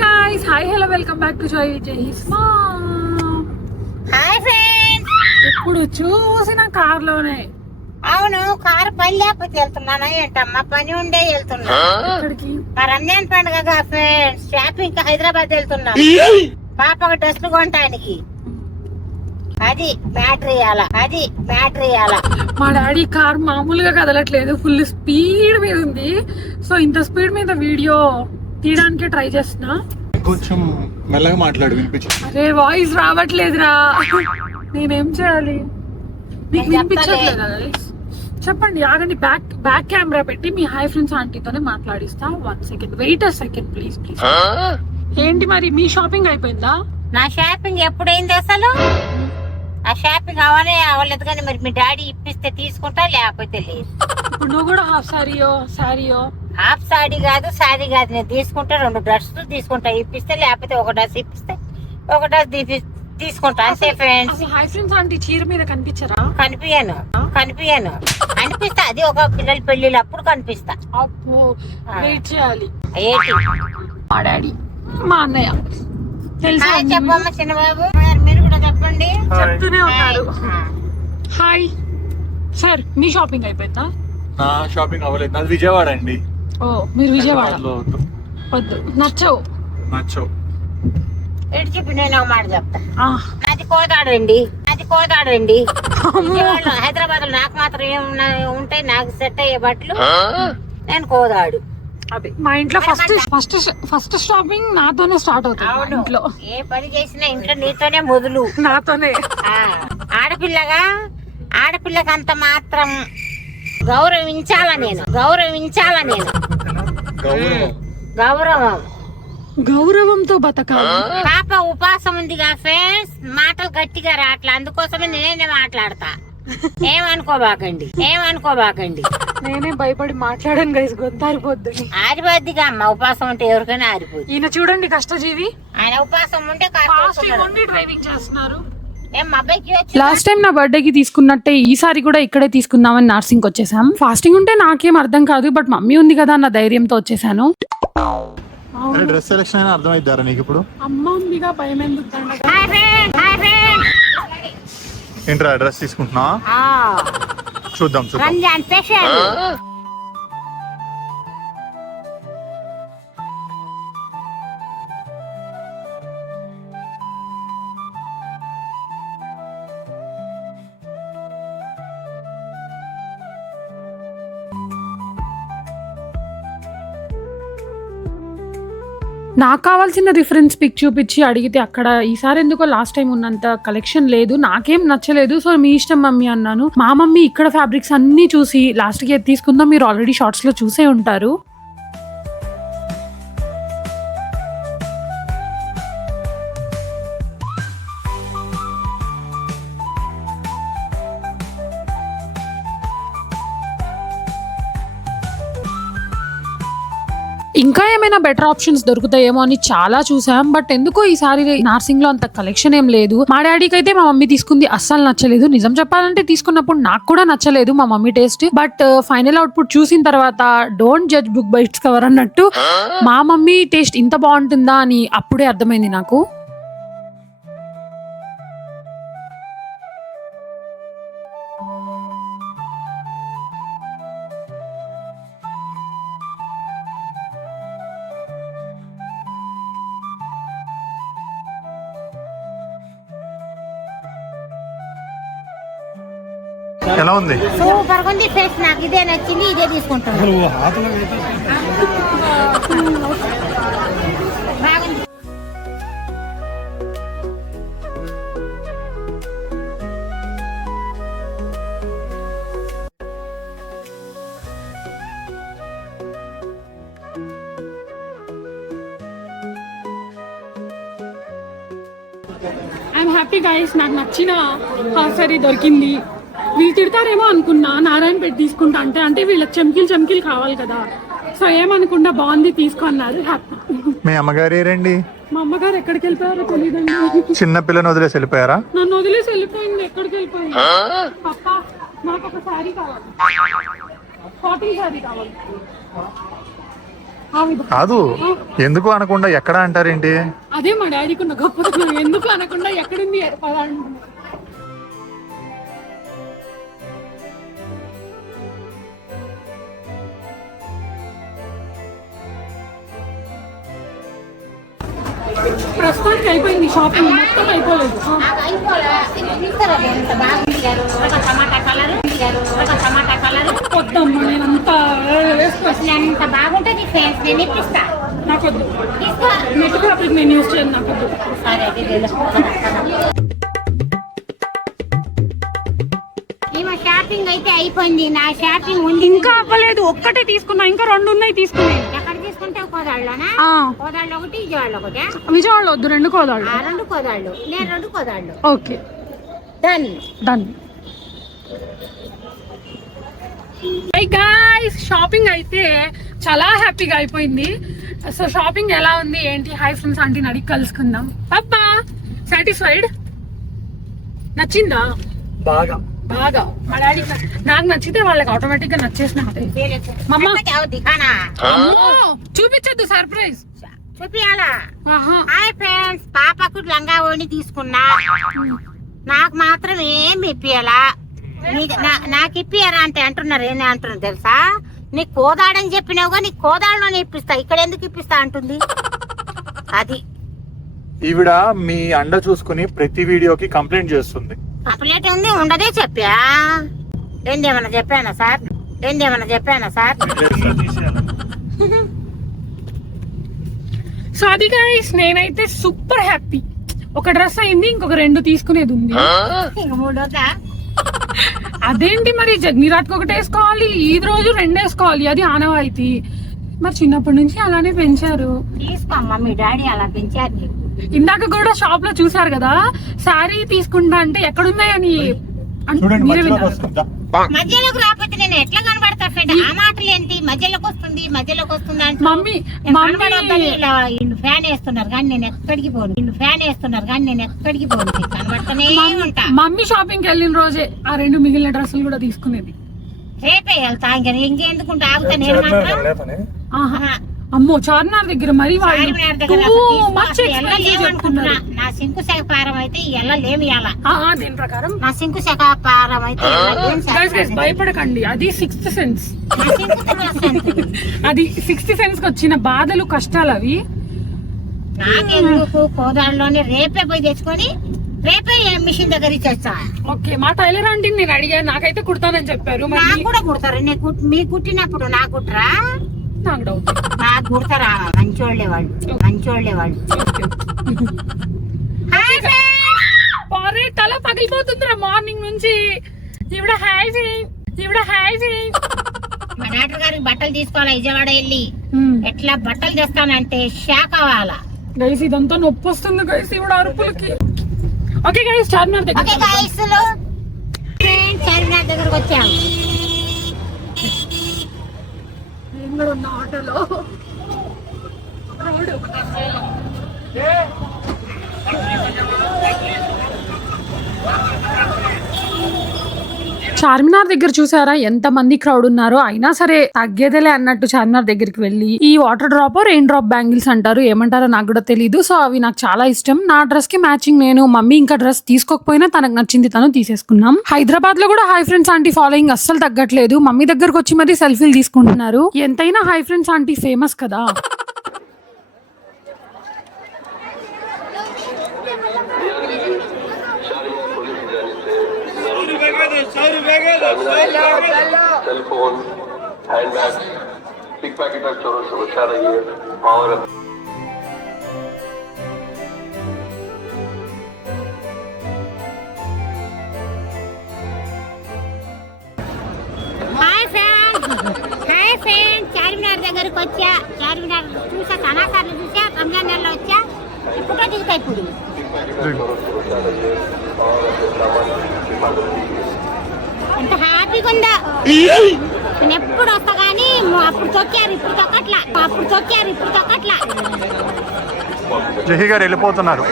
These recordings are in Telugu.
guys, hi, hello, welcome back to Joy with Jay's mom. Hi friends. ఇప్పుడు చూసిన కార్ లోనే. అవును, కారు పని లేకపోతే వెళ్తున్నానా ఏంటమ్మా? పని ఉండే వెళ్తున్నా. ఎక్కడికి? రంజాన్ పండుగ ఫ్రెండ్స్, షాపింగ్ కి హైదరాబాద్ వెళ్తున్నా. పాపకు డ్రెస్లు కొనటానికి. అది బ్యాటరీ అలా. మా డాడీ కార్ మామూలుగా కదలట్లేదు, ఫుల్ స్పీడ్ మీద ఉంది. సో ఇంత స్పీడ్ మీద వీడియో తీయడానికి ట్రై చేస్తున్నా. కొంచెం మెల్లగా మాట్లాడు, వినిపించు. అరే వాయిస్ రావట్లేదురా, నేనేం చేయాలి? మీకు వినిపించట్లేదా? చెప్పండి, ఆగండి. బ్యాక్ కెమెరా పెట్టి మీ హై ఫ్రెండ్స్ ఆంటీతోనే మాట్లాడిస్తా. 1 second, wait a second please. ఏంటి మరి, మీ షాపింగ్ అయిపోయిందా? నా షాపింగ్ ఎప్పుడైంది అసలు? ఆ షాపింగ్ అవ్వలేదు కానీ మరి మీ డాడీ ఇప్పిస్తే తీసుకుంటా, లేకపోతే లేదు. ఇప్పుడు నువ్వు కూడా హాఫ్ సారీయో హాఫ్ సారీ కాదు, సారీ కాదు, నేను తీసుకుంటా. 2 డ్రెస్సులు తీసుకుంటా ఇప్పిస్తే, లేకపోతే ఒక డ్రెస్ ఇప్పిస్తే ఒక డ్రెస్ తీసుకుంటా. అంతే ఫ్రెండ్స్. హై ఫ్రెండ్స్ ఆంటీ చీర మీద కనిపించరా? కనిపించాను అనిపిస్తా. అది ఒక పిల్లల పెళ్లిళ్ళు అప్పుడు కనిపిస్తా. అప్పు వెయిట్ చేయాలి. ఏంటి? మా డాడీ, మా అన్నయ్య తెలుసా? చెప్పమ్మా చిన్నబాబు, మీరు కూడా చెప్పండి. చెప్తూనే ఉన్నారు. హాయ్ సార్, మీ షాపింగ్ అయిపోయిందా? నా షాపింగ్ అవ్వలేదు, నాది విజయవాడ అండి. ఓ, మీరు విజయవాడ? వద్దు, నచ్చవు. ఎటు చెప్పి నేను ఒక మాట చెప్తా. నాది కోదాడండి. హైదరాబాద్ లో నాకు మాత్రం ఏముంటాయి, నాకు సెట్ అయ్యే బట్టలు. నేను కోదాడు. అదే మా ఇంట్లో ఫస్ట్ షాపింగ్ నాతోనే స్టార్ట్ అవుతుంది. ఇంట్లో ఏ పని చేసినా ఇంట్లో నీతోనే మొదలు, నాతోనే. ఆడపిల్లకి అంత మాత్రం గౌరవించాలా నేను. గౌరవంతో బతకాలి. పాప ఉపాసం ఉందిగా ఫ్రెండ్స్, మాటలు గట్టిగా రాట్లా, అందుకోసమే నేనే మాట్లాడతా. ఏమనుకోబాకండి. నేనే భయపడి మాట్లాడాను గైస్, గొంతు ఆరిపోద్దిగా అమ్మ. ఉపాసం ఉంటే ఎవరికైనా ఆరిపోద్ది. ఈయన చూడండి, కష్టజీవి. ఆయన ఉపాసం ఉంటే డ్రైవింగ్ చేస్తున్నారు. లాస్ట్ టైం నా బర్త్డే కి తీసుకున్నట్టే ఈసారి కూడా ఇక్కడే తీసుకుందామని నర్సింగ్ వచ్చేసాం. ఫాస్టింగ్ ఉంటే నాకేం అర్థం కాదు, బట్ మమ్మీ ఉంది కదా అన్న ధైర్యంతో వచ్చేసాను. డ్రెస్ సెలెక్షన్ అయినా అర్థమైద్దారా నీకు? ఇప్పుడు అమ్మ ఉందిగా, భయం ఎందుకు? ఏంట్రా డ్రెస్ తీసుకుంటున్నా? చూద్దాం. నాకు కావాల్సిన రిఫరెన్స్ పిక్ చూపించి అడిగితే అక్కడ ఈసారి ఎందుకో లాస్ట్ టైం ఉన్నంత కలెక్షన్ లేదు, నాకేం నచ్చలేదు. సో మీ ఇష్టం మమ్మీ అన్నాను. మా మమ్మీ ఇక్కడ ఫ్యాబ్రిక్స్ అన్ని చూసి లాస్ట్ కి తీసుకుందాం, మీరు ఆల్రెడీ షార్ట్స్ లో చూసే ఉంటారు. ఇంకా ఏమైనా బెటర్ ఆప్షన్స్ దొరుకుతాయేమో అని చాలా చూసాం, బట్ ఎందుకో ఈసారి నార్సింగ్ లో అంత కలెక్షన్ ఏం లేదు. మా డాడీకి అయితే మా మమ్మీ తీసుకుంది అస్సలు నచ్చలేదు. నిజం చెప్పాలంటే తీసుకున్నప్పుడు నాకు కూడా నచ్చలేదు మా mummy taste, but final output చూసిన తర్వాత don't judge book by its cover అన్నట్టు మా మమ్మీ టేస్ట్ ఇంత బాగుంటుందా అని అప్పుడే అర్థమైంది నాకు. ఎలా ఉంది? సూపర్ గా ఉంది ఫ్రెండ్స్, నాకు ఇదే నచ్చింది, ఇదే తీసుకుంటాను. ఐఎమ్ హ్యాపీ గైస్, నాకు నచ్చిన హాఫ్ సారీ దొరికింది. వీళ్ళు తిడతారేమో అనుకున్నా, నారాయణ పెట్టి తీసుకుంటా అంటే వీళ్ళకి చెమ్కిలు కావాలి కదా, సో ఏమనుకుండా బాగుంది తీసుకున్నారు. హ్యాపీ. మీ అమ్మగారు రండి. మా అమ్మగారు ఎక్కడికి వెళ్ళిపోయారో తెలియదండి. చిన్న పిల్లని వదిలేసి వెళ్ళిపోయారా? నన్ను వదిలేసి వెళ్ళిపోయింది. ఎక్కడికి వెళ్ళిపోయింది? పప్పా, నాకు ఒక శారీ కావాలి, 40 శారీ కావాలి. కాదు, ఎందుకు అనకుండా ఎక్కడ అంటారేంటి? అదే మా డాడీకి ఉన్న గొప్పతనం, ఎందుకు అనకుండా ఎక్కడుంది పదా అంటున్నా. ప్రస్తుతానికి అయిపోయింది షాపింగ్, మొత్తం అయిపోలేదు. టమాటా కలర్ వద్దమ్మా, నేను అంతా వేసుకోవచ్చు. ఎంత బాగుంటుంది ఫ్రెండ్స్, నేను ఇప్పిస్తా. నాకొద్దు, నెట్ ఫ్యాబ్రిక్ నేను యూజ్ చేయను, నాకొద్దు. సరే షాపింగ్ అయితే అయిపోయింది, నా షాపింగ్ ఉంది. ఇంకా అవ్వలేదు, ఒక్కటే తీసుకున్నా, ఇంకా 2 ఉన్నాయి తీసుకున్నాయి. ఎక్కడ తీసుకుంటావు? కోదాళ్ళలోనా? కోదాళ్ళు ఒకటి, విజయవాడలో ఒకటి. విజయవాడలో వద్దు, 2 కోదాళ్ళు. 2 కోదాళ్ళు, నేను 2 కోదాళ్ళు. Okay done. Hi guys, shopping అయితే చాలా హ్యాపీగా అయిపోయింది. సో షాపింగ్ ఎలా ఉంది ఏంటి, హై ఫ్రెండ్స్ ఆంటీని అడిగి కలుసుకుందాం. పాపా సాటిస్ఫైడ్? నచ్చిందా? బాగా బాగా. మా డాడీ నాకు నచ్చితే వాళ్ళకి ఆటోమేటిక్ గా నచ్చేసినట్టే. చూపించద్దు, సర్ప్రైజ్ చూపియాలా? హాయ్ ఫ్రెండ్స్, పాపకు లంగా ఓణి తీసుకున్నా, నాకు మాత్రం ఏం ఇప్పియాలా? నాకు ఇప్పియారా అంటే అంటున్నారు, ఏం అంటున్నారు తెలుసా? నీకు కోదాడని చెప్పినావుగా, నీకు కోదాడలోనే ఇప్పిస్తా, ఇక్కడ ఎందుకు ఇప్పిస్తా అంటుంది. అది ఈవిడ మీ అండ చూసుకుని ప్రతి వీడియోకి కంప్లైంట్ చేస్తుంది. కంప్లైంట్ ఉంది, ఉండదే చెప్పా. ఏందేమన్నా చెప్పానా సార్? సో అది గైస్, నేనైతే సూపర్ హ్యాపీ. ఒక డ్రెస్ అయింది, ఇంకొక 2 తీసుకునేది ఉంది. ఇంక 3 అదేంటి మరి, జగ్నిరాట్కి ఒకటి వేసుకోవాలి, ఈ రోజు 2 వేసుకోవాలి, అది ఆనవాయితీ. మరి చిన్నప్పటి నుంచి అలానే పెంచారు. తీసుకోమ్మా, మీ డాడీ అలా పెంచారు. ఇందాక కూడా షాప్ లో చూసారు కదా, శారీ తీసుకుంటా అంటే ఎక్కడున్నాయని మధ్యలోకి రాకపోతే నేను ఎట్లా కనబడతా ఫ్రెండ్? ఆ మాటలు ఏంటి? మధ్యలోకి వస్తుంది అంటే మమ్మీ ఫ్యాన్ వేస్తున్నారు కానీ నేను ఎక్కడికి పోను, కనబడతానే ఉంటా. మమ్మీ షాపింగ్ వెళ్ళిన రోజే ఆ 2 మిగిలిన డ్రెస్సులు కూడా తీసుకునేది. రేపే వెళ్తా, ఇంకెందుకుంటా ఆగుతా నేను మాత్రం. అమ్మో, చార్మినార్ దగ్గర మరి నా సింకు శాఖపారం అయితే వెళ్ళలేమి. దీని ప్రకారం నా సింకు శాఖపారం అయితే భయపడకండి, అది 6th సెన్స్. అది 6th సెన్స్ కి వచ్చిన బాధలు, కష్టాలు అవి. నాకెందుకు, కోదాళ్ళలోనే రేపే పోయి తెచ్చుకొని రేపే మిషన్ దగ్గర ఇచ్చేస్తా. ఓకే, మా టైలర్ ఆంటీ నేను అడిగాను, నాకైతే కుడతానని చెప్పారు. నాకు కూడా కుడతారు. మీ కుట్టినప్పుడు నాకు కుట్రా? నాకు డౌట్, నాకు కుడతారా? మంచోళ్ళే వాళ్ళు. తల పగిలిపోతుందిరా మార్నింగ్ నుంచి. ఈవిడ హాయ్ చేయి. మా డాక్టర్ గారికి బట్టలు తీసుకోవాలా, విజయవాడ వెళ్ళి ఎట్లా బట్టలు తెస్తానంటే షాక్ అవ్వాలా. గైస్ ఇదంతా నొప్పి వస్తుంది గైస్, ఈవిడ అరుపులకి. ఓకే గైస్, చార్మినార్ దగ్గర దగ్గరకు వచ్చాము. ఉన్న ఆటోలో చార్మినార్ దగ్గర చూసారా ఎంత మంది క్రౌడ్ ఉన్నారో, అయినా సరే తగ్గేదేలే అన్నట్టు చార్మినార్ దగ్గరికి వెళ్ళి ఈ water drop rain drop bangles అంటారు, ఏమంటారో నాకు కూడా తెలియదు. సో అవి నాకు చాలా ఇష్టం. నా డ్రెస్ కి మ్యాచింగ్ నేను మమ్మీ ఇంకా డ్రెస్ తీసుకోకపోయినా తనకు నచ్చింది తను తీసేసుకున్నాం. హైదరాబాద్ లో కూడా హై ఫ్రెండ్స్ ఆంటీ ఫాలోయింగ్ అస్సలు తగ్గట్లేదు. మమ్మీ దగ్గరకు వచ్చి మరి సెల్ఫీలు తీసుకుంటున్నారు. ఎంతైనా హై ఫ్రెండ్స్ ఆంటీ ఫేమస్ కదా. Cell phone, handbag, pickpocket और चोरों से बचा रहिए। और హాయ్ ఫ్రెండ్స్, చార్మినార్ దగ్గరకు వచ్చా. చార్మినార్ చూసా, చాలాసార్లు చూసా. రంజాన్ నెలలో వచ్చా, ఇప్పుడు దిగుతా. ఇప్పుడు ఎంత హ్యాపీగా ఉందా. నేను ఎప్పుడు వస్తా కానీ అప్పుడు తొక్కారు, ఇప్పుడు తొక్కట్లా. జహీ గారు వెళ్ళిపోతున్నారు.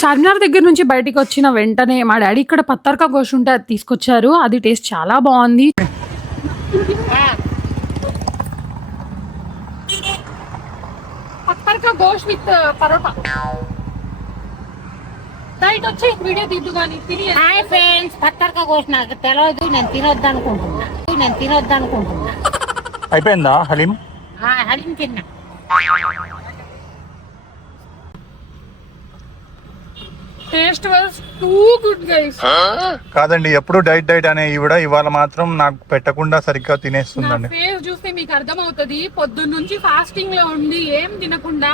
చార్మినార్ దగ్గర నుంచి బయటికి వచ్చిన వెంటనే మా డాడీ ఇక్కడ పత్తర్కా గోష్ ఉంటే అది తీసుకొచ్చారు. అది టేస్ట్ చాలా బాగుంది. పత్తర్కా గోష్ విత్ పరోటా. డైట్ వచ్చి వీడియో తీద్దు కానీ తిని. హాయ్ ఫ్రెండ్స్, పత్తర్కా గోష్ నాకు తెలియదు, నేను తినొద్దు అనుకుంటున్నా. అయిపోయిందా హలీం? హలీం తిన్నా. Taste was too good guys. కాదండి, ఎప్పుడు డైట్ అనే ఈవిడ ఇవాళ మాత్రం నాకు పెట్టకుండా సరిగ్గా నా తినేస్తుందండి. ఫేస్ చూస్తే మీకు అర్థమవుతుంది. పొద్దున్న నుంచి ఫాస్టింగ్ లో ఉండి ఏం తినకుండా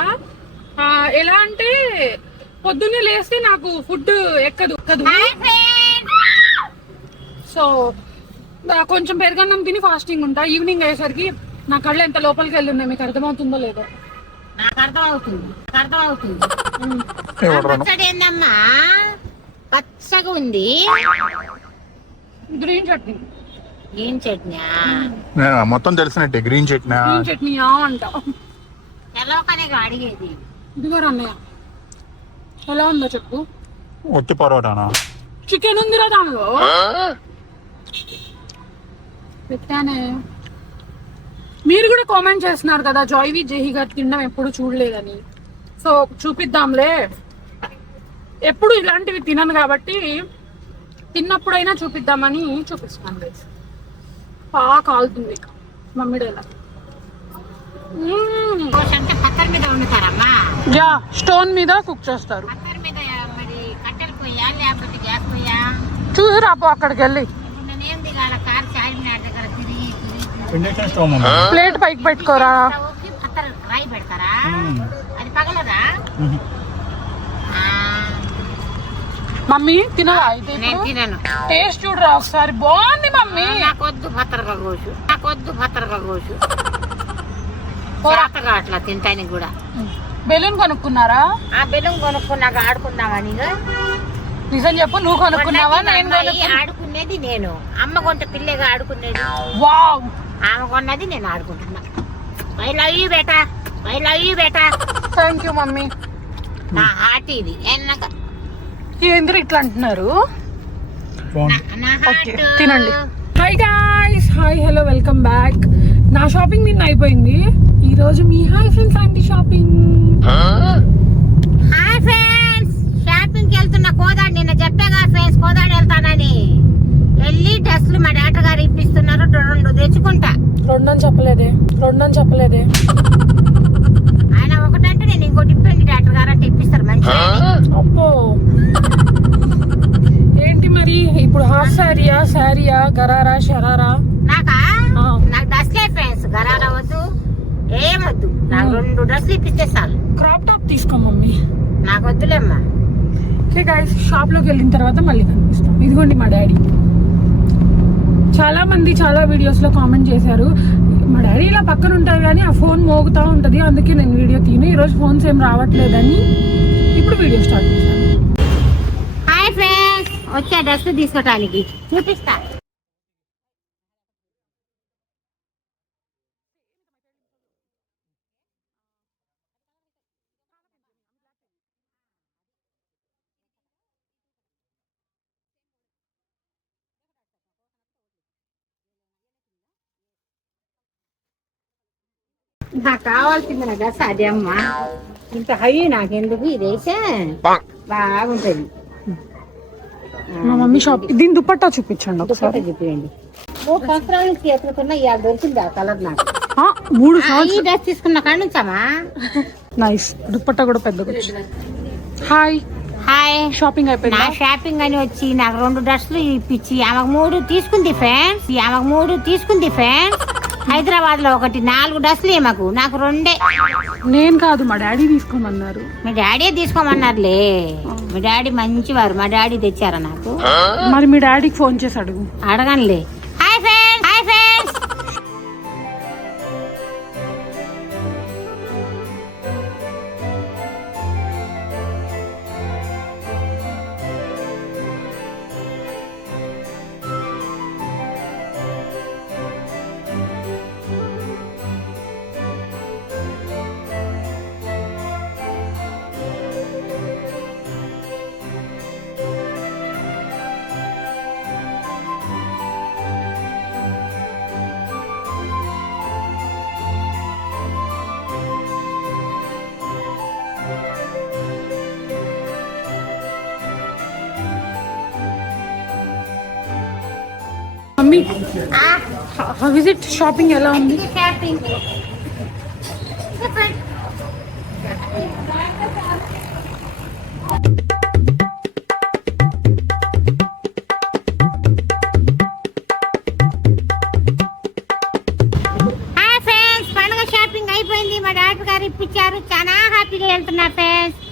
ఎలా అంటే పొద్దున్నే లేస్తే నాకు ఫుడ్ ఎక్కదు. సో కొంచెం పెరుగన్నం తిని ఫాస్టింగ్ ఉంటా. ఈవినింగ్ అయ్యేసరికి నా కళ్ళు ఎంత లోపలికి వెళ్ళి ఉన్నాయి, మీకు అర్థమవుతుందో లేదో? నాకు అర్థమవుతుంది. పచ్చడి ఏందమ్మా పచ్చగా ఉంది. గ్రీన్ చట్నీ. ఏం చట్నీ? మొత్తం తెలిసినట్టే, గ్రీన్ చట్నీ. గ్రీన్ చట్నీ అంట. తెలవకనే అడిగేది. ఇదిగో అన్నయ్య, ఎలా ఉందో చెప్పు. ఒత్తి పరోటానా? చికెన్ ఉందిరా దానిలో. పెట్టానే. మీరు కూడా కామెంట్ చేస్తున్నారు కదా జాయ్వి జేహి గారు తినడం ఎప్పుడు చూడలేదని. సో చూపిద్దాంలే. ఎప్పుడు ఇలాంటివి తినను కాబట్టి తిన్నప్పుడైనా చూపిద్దామని చూపిస్తాను. బాగా కాలుతుంది మమ్మీ డేలా. అంటే పత్తర్ మీద వండుతారమ్మా? యా, స్టోన్ మీద కుక్ చేస్తారు. పత్తర్ మీద మరి కట్టెలు పోయా లేకపోతే గ్యాస్ పోయా? చూసి రాపో అక్కడికి వెళ్ళి. ఇప్పుడు నేనేం దిగాల? కార్ చార్మినార్ దగ్గర తిరిగి ప్లేట్ పైకి పెట్టుకోరా. పత్తర్ రాయి పెడతారా? అది పగలదా? మమ్మీ తినవా అయితే? నేను తినను. టేస్ట్ చూడరా ఒకసారి, బాగుంది మమ్మీ. నాకొద్దు పత్తరగా కోసు. అట్లా తింటానికి కూడా. బెలూన్ కొనుక్కున్నారా? ఆ బెలూన్ కొనుక్కున్నాక ఆడుకుందామని. నిజం చెప్పు, నువ్వు కొనుక్కున్నావా? ఆడుకునేది నేను. అమ్మ కొంట పిల్లగా ఆడుకునేది. వావ్. ఆమె కొన్నది నేను ఆడుకుంటున్నా. I love you beta. Thank you mummy. నా హార్ట్ ఇది. ఏంద్రు ఇట్లా అంటున్నారు? నా ఓకే, హార్ట్. తినండి. Hi guys, hi hello, welcome back. నా షాపింగ్ నిన్న అయిపోయింది. ఈ రోజు మీ hi friends aunty shopping. Hi friends, shopping కి వెళ్తున్నా కోదాడు. నిన్న చెప్పాగా ఫ్రెండ్స్ కోదాడు వెళ్తానని. వెళ్ళి డ్రెస్సులు మా డాక్టర్ గారు ఇప్పిస్తున్నారు. 2 తెచ్చుకుంటా. 2 అని చెప్పలేదే. ఆయన ఒకటంటే నేను ఇంకోటి ఇప్పండి డాక్టర్ గారు అంటే ఇప్పిస్తారు మంచిగా. అబ్బో, ఏంటి మరి ఇప్పుడు హాఫ్ శారీయా గరారా షరారా? నాకు డ్రెస్లే ఫ్రెండ్స్, గరారా వద్దు, ఏమొద్దు. నాకు 2 డ్రెస్సులు ఇప్పిస్తే చాలు. క్రాప్ టాప్ తీసుకో మమ్మీ. నాకు వద్దులేమ్మా. ఓకే గైస్, షాప్ లోకి వెళ్ళిన తర్వాత మళ్ళీ కనిపిస్తాం. ఇదిగోండి మా డాడీ. చాలా మంది చాలా వీడియోస్ లో కామెంట్ చేశారు, మా డాడీ ఇలా పక్కన ఉంటారు కానీ ఆ ఫోన్ మోగుతూ ఉంటది, అందుకే నేను వీడియో తీను. ఈరోజు ఫోన్స్ ఏం రావట్లేదని ఇప్పుడు వీడియో స్టార్ట్ చేశాను. హాయ్ ఫ్రెండ్స్, వచ్చే డ్రెస్ తీసుకోవటానికి చూపిస్తా. నాకు కావాల్సింది నా డ్రెస్ అదే అమ్మా. ఇంత హై నాకెందుకు, ఇదేసే బాగుంటది. మా మమ్మీ షాప్. దీని దుపట్టా చూపించండి ఒకసారి. చెప్పండి. 3 సంవత్సరాల నుంచి ఎత్తుకున్నా ఇవాళ దొరికింది ఆ కలర్ నాకు. 3 ఈ డ్రెస్ తీసుకున్న కాడ నుంచమ్మా. నైస్. దుపట్టా కూడా పెద్దగా వచ్చింది. హాయ్ షాపింగ్ అయిపోయింది. నా షాపింగ్ అని వచ్చి నాకు 2 డ్రెస్సులు ఇప్పించి ఆమెకు 3 తీసుకుంది ఫ్రెండ్స్. హైదరాబాద్ లో ఒకటి 4 డ్రెస్సులు ఏమకు, నాకు 2. నేను కాదు, మా డాడీ తీసుకోమన్నారు. మీ డాడీ తీసుకోమన్నారులే. మీ డాడీ మంచివారు, మా డాడీ తెచ్చారా నాకు. మరి మీ డాడీకి ఫోన్ చేసి అడుగు. అడగనులే. Hi friends. Mummy visit shopping ఎలా ఉంది? షాపింగ్ హాయ్ ఫ్రెండ్స్, పండుగ షాపింగ్ అయిపోయింది. మా డాక్టర్ గారు ఇప్పించారు. చాలా హ్యాపీగా వెళ్తున్నా ఫ్రెండ్స్.